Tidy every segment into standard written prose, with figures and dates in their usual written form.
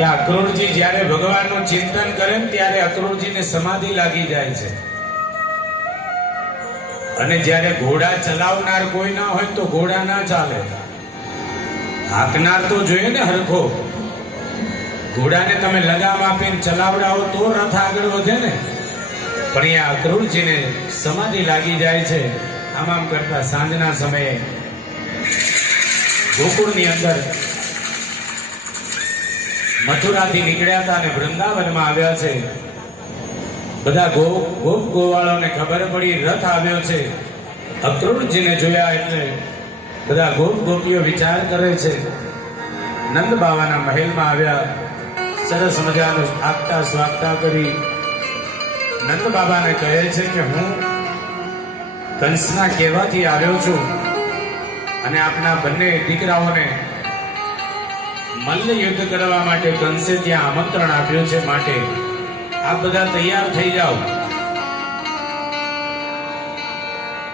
કે અક્રૂરજી જ્યારે ભગવાનનું ચિંતન કરે ને ત્યારે અક્રૂરજીને સમાધિ લાગી જાય છે. અને જ્યારે ઘોડા ચલાવનાર કોઈ ના હોય તો ઘોડા ના ચાલે. હાંકનાર તો જોઈએ ને હરખો. ઘોડાને તમે લગામ આપીને ચલાવડાવો તો રથ આગળ વધે ને. પણ અહીંયા અક્રૂરજીને સમાધિ લાગી જાય છે. આમ કરતા સાંજના સમયે ગોકુળની અંદર મથુરાથી નીકળ્યા હતા અને વૃંદાવનમાં આવ્યા છે. બધા ગોપ ગોવાળોને ખબર પડી રથ આવ્યો છે. અક્રૂરજીને જોયા એટલે બધા ગોપ ગોપીઓ વિચાર કરે છે. નંદ બાવાના મહેલમાં આવ્યા, સરસ મજાનું આગતા સ્વાગતા કરી નંદ બાબાને કહે છે કે હું કંસના કહેવાથી આવ્યો છું અને આપના બંને દીકરાઓને મલ્લ યુદ્ધ કરવા માટે કંસે ત્યાં આમંત્રણ આપ્યું છે, માટે આપ બધા તૈયાર થઈ જાઓ.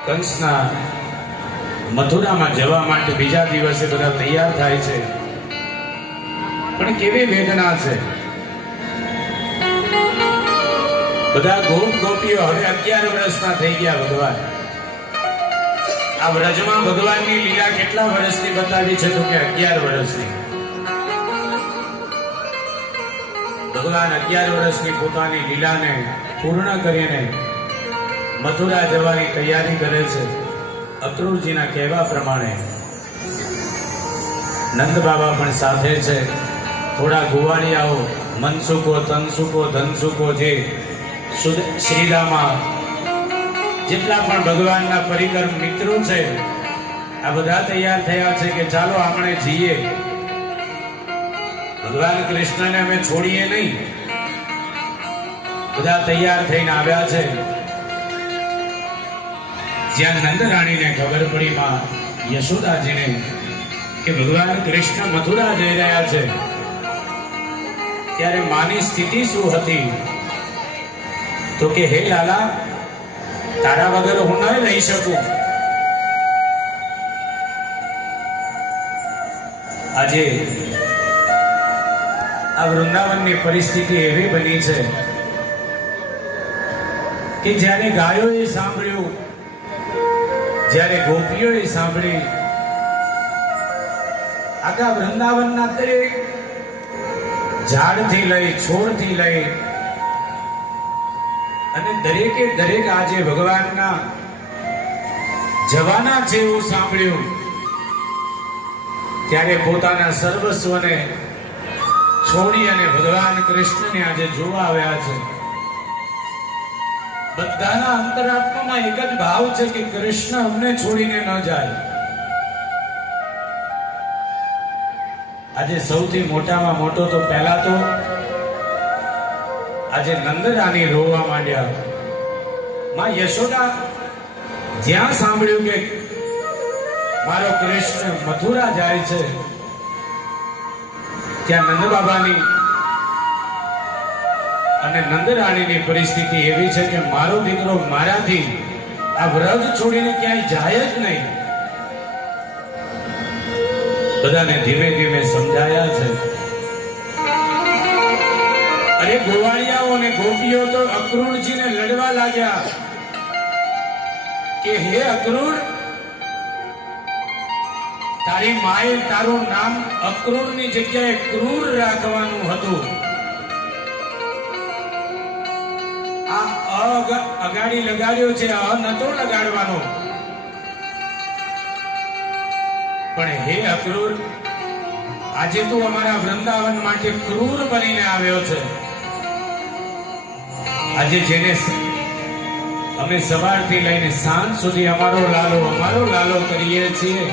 કંસના મથુરામાં જવા માટે બીજા દિવસે બધા તૈયાર થાય છે. પણ કેવી વેદના છે. બધા ગોપ ગોપીઓ હવે 11 વર્ષના થઈ ગયા. ભગવાન આ વ્રજમાં ભગવાનની લીલા કેટલા વર્ષથી બતાવી છે? તો કે 11 વર્ષની. ભગવાન 11 વર્ષની પોતાની લીલાને પૂર્ણ કરીને મથુરા જવાની તૈયારી કરે છે. અક્રૂરજીના કહેવા પ્રમાણે નંદ બાબા પણ સાથે છે. થોડા ગોવાળિયાઓ મનસુકો, તનસુકો, ધનસુકો, જે શ્રીદામાં જેટલા પણ ભગવાનના પરિકર મિત્રો છે, આ બધા તૈયાર થયા છે કે ચાલો આપણે જઈએ. ભગવાન કૃષ્ણને અમે છોડીએ નહીં. બધા તૈયાર થઈને આવ્યા છે. જ્યાં નંદ રાણીને ખબર પડી, માં યશોદાજીને, કે ભગવાન કૃષ્ણ મથુરા જઈ રહ્યા છે, ત્યારે માની સ્થિતિ શું હતી? તો કે હે લાલા, તારા વગર હું ન રહી શકું. આજે આ વૃંદાવનની પરિસ્થિતિ એવી બની છે કે જ્યારે ગાયોએ સાંભળ્યું, જ્યારે ગોપીઓએ સાંભળી, આખા વૃંદાવનના દરેક ઝાડથી લઈ, છોડથી લઈ અને દરેકે દરેક આજે ભગવાનના જવાના છે એવું સાંભળ્યું, ત્યારે પોતાના સર્વસ્વને છોડી અને ભગવાન કૃષ્ણને આજે જોવા આવ્યા છે. બધાના અંતરાત્મામાં એક જ ભાવ છે કે કૃષ્ણ અમને છોડીને ન જાય. આજે સૌથી મોટામાં મોટો તો પહેલા તો આજે નંદરાની રોવા માંડ્યા. માં યશોદા જ્યાં સાંભળ્યું કે મારો કૃષ્ણ મથુરા જાય છે, ત્યાં નંદ બાબાની અને નંદરાણીની પરિસ્થિતિ એવી છે કે મારો દીકરો મારાથી આ વ્રજ છોડીને ક્યાંય જાય જ નહીં. બધાને ધીમે ધીમે સમજાયા છે. અરે ગોવાળિયાઓ અને ગોપીઓ તો અક્રૂરજીને લડવા લાગ્યા કે હે અક્રૂર, તારી માએ તારું નામ અક્રૂરની જગ્યાએ ક્રૂર રાખવાનું હતું. આ અગાડી લગાડ્યો છે, નતો લગાડવાનો. પણ હે અક્રૂર, આજે તું અમારા વૃંદાવન માટે ક્રૂર બનીને આવ્યો છે. આજે જેને અમે સવારથી લઈને સાંજ સુધી અમારો લાલો કરીએ છીએ,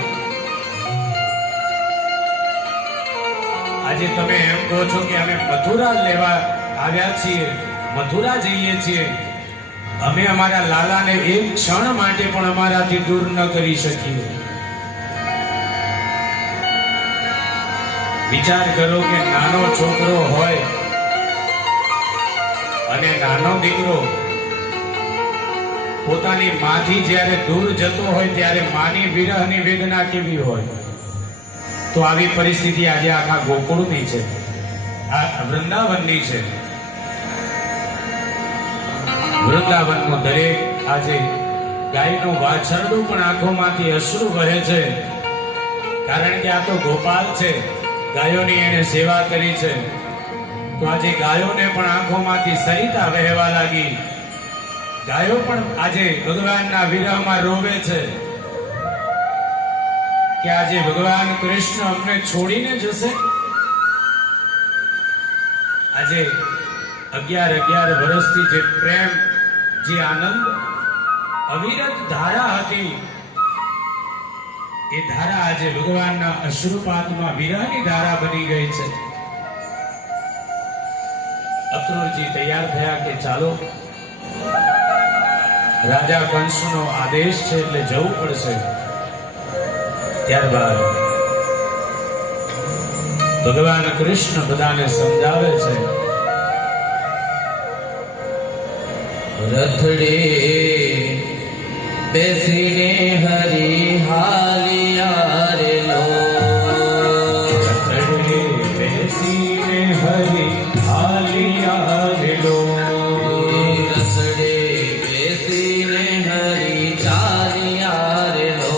આજે તમે એમ કહો છો કે અમે મથુરા લેવા આવ્યા છીએ, મથુરા જઈએ છીએ. અમે અમારા લાલાને એક ક્ષણ માટે પણ અમારાથી દૂર ન કરી શકીએ. વિચાર કરો કે નાનો છોકરો હોય અને નાનો દીકરો પોતાની માથી જ્યારે દૂર જતો હોય ત્યારે માની વિરહની વેદના કેવી હોય. તો આવી પરિસ્થિતિ આજે આખા ગોકુળની છે. આ વૃંદાવનની છે. વૃંદાવનનું દરેક આજે ગાયનું વાછરડું પણ આંખોમાંથી અશ્રુ વહે છે. કારણ કે આ તો ગોપાલ છે, ગાયોની એને સેવા કરી છે. તો આજે ગાયોને પણ આંખોમાંથી સરિતા વહેવા લાગી. ગાયો પણ આજે ભગવાનના વિરહમાં રોવે છે કે આજે ભગવાન કૃષ્ણ અમને છોડીને જશે. આજે 11 વર્ષથી જે પ્રેમ, જે આનંદ, અવિરત ધારા હતી, એ ધારા આજે ભગવાનના અશ્રુપાતમાં વિરહની ધારા બની ગઈ છે. અક્રૂરજી તૈયાર થયા કે ચાલો, રાજા કંસનો આદેશ છે એટલે જવું પડશે. ત્યારબાદ ભગવાન કૃષ્ણ બધાને સમજાવે છે. રથડે બેસીને હરી હાલિયા રે લો, રથડે બેસીને હરી હાલિયા રે લો, રસડે બેસીને હરી ચાલિયા રે લો,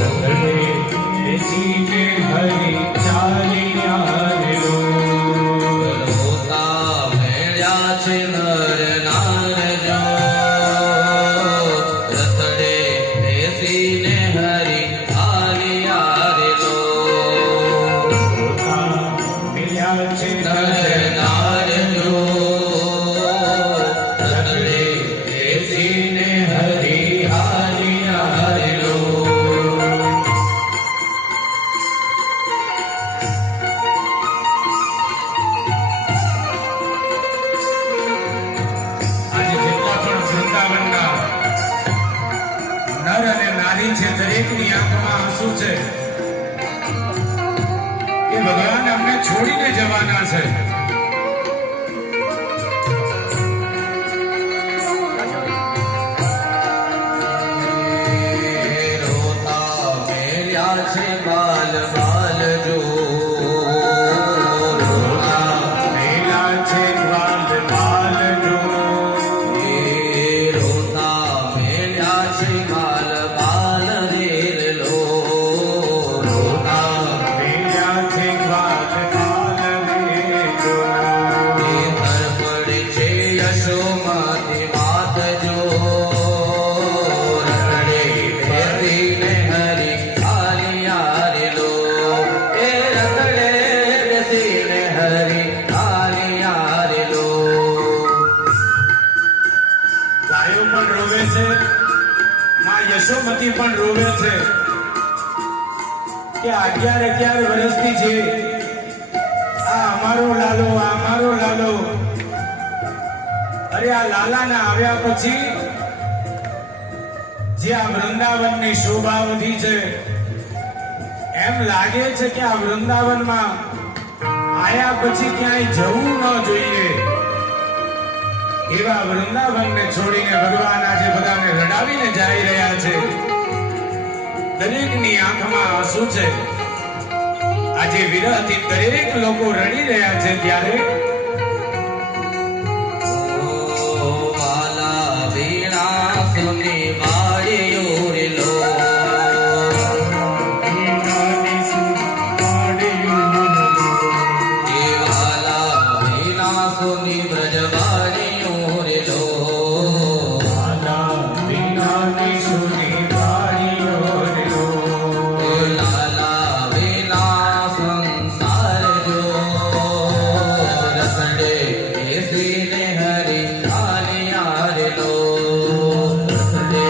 રથડે બેસીને હરી ચાલિયા રે લો. રોતા મેળ્યા છે નર નાર જો, રથડે બેસીને હરી હાલિયા રે લો, મિલ્યા છે નર નાર જો, રથડે બેસીને હરી હાલિયા રે લો. આજે જેટલા પણ વૃંદાવનના નર અને નારી છે, દરેકની આંખમાં આંસુ છે કે ભગવાન અમને છોડીને જવાના છે. રોતા મેલ્યા છે બાલ બાલ જો, રોતા મેલા છે ગ્વાલ બાલ જો, રોતા મેલ્યા છે બાલ બાલ રેલ લો, રોતા મેલા છે ગ્વાલ બાલ રે જો. તરફડે છે યશોમાંથી માત જો, રખડે બેસીને હરી હાલિયા રે લો, એ રખડે બેસીને હરી હાલિયા રે લો. ગાયો પણ રોવે છે, માં યશોમતી પણ રોવે છે કે 11 વર્ષથી છે આ અમારો લાલો, આ અમારો લાલો. અરે આ લાલાના આવ્યા પછી જે આ વૃંદાવનની શોભા વધી છે, એમ લાગે છે કે આ વૃંદાવનમાં આયા પછી ક્યાંય જવું ન જોઈએ. એવા વૃંદાવનને છોડીને ભગવાન આજે બધાને રડાવીને જઈ રહ્યા છે. દરેકની આંખમાં આંસુ છે. આજે વિરહથી દરેક લોકો રડી રહ્યા છે. ત્યારે ઓ વાલા વીણા સુની વાળીઓ રે લો, એ વાલા વીણા સુની બ્રજવાળીઓ રે લો, એ લાલા વીણા સંસાર જો, રસડે બેસીને હરી હાલિયા રે લો, રસડે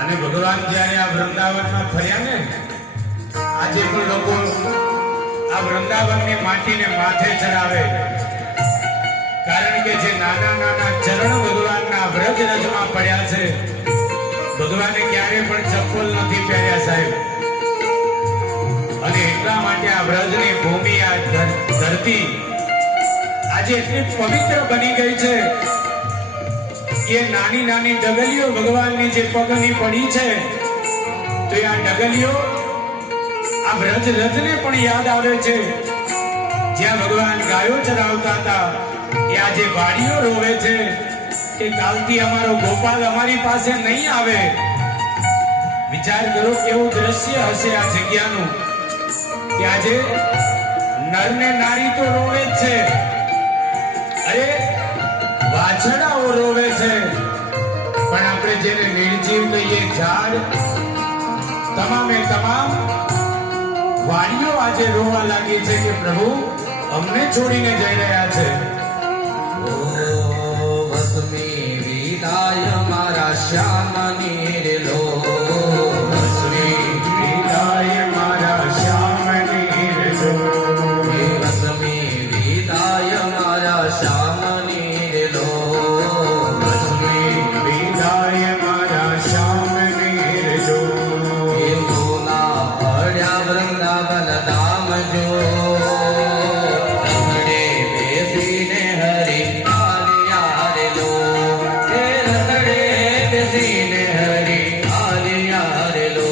અને ભગવાન જ્યારે આ વૃંદાવનમાં ફર્યા ને, આજે પણ લોકો આ વૃંદાવનની માટીને માથે ચડાવે. કારણ કે જે નાના નાના ચરણ ભગવાનના વ્રજરજમાં પડ્યા છે, ભગવાને ક્યારે પણ ચપ્પલ નથી પહેર્યા સાહેબ. અને એટલા માટે આ વ્રજની ભૂમિ, આ ધરતી આજે એટલી પવિત્ર બની ગઈ છે એ નાની નાની ડગલીઓ ભગવાનની જે પગની પડી છે, તો એ આ ડગલીઓ આ વ્રજ રથને પણ યાદ આવે છે. જ્યાં ભગવાન ગાયો ચરાવતા હતા, એ આજે વાડીઓ રોવે છે કે કાલથી અમારો ગોપાલ અમારી પાસે નહીં આવે. વિચાર કરો કેવું દ્રશ્ય હશે આ જગ્યાનું, કે આજે નર ને નારી તો રોવે જ છે, અરે વાછડાઓ રોવે છે, પણ આપણે જેને નિર્જીવ કહીએ ઝાડ, તમામે તમામ વાડીઓ આજે રોવા લાગી છે કે પ્રભુ અમને છોડીને જઈ રહ્યા છે. ઓ વસમી વિદાય મારા શ્યામ નીરલો, વસમી વિદાય મારા શ્યામ નીરલો, હે વસમી વિદાય મારા શ્યામ નીરલો, વસમી વિદાય મારા શ્યામ નીરલો. હે સોના પડ્યા વૃંદાવન ધામ જો, રથડે બેસીને હરી આલિયા લો, હે રથડે બેસીને હરી આલિયા લો.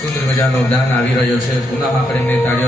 સુંદર મજાનો ગાન આવી રહ્યો છે. પુનઃ આપણે તાળીઓ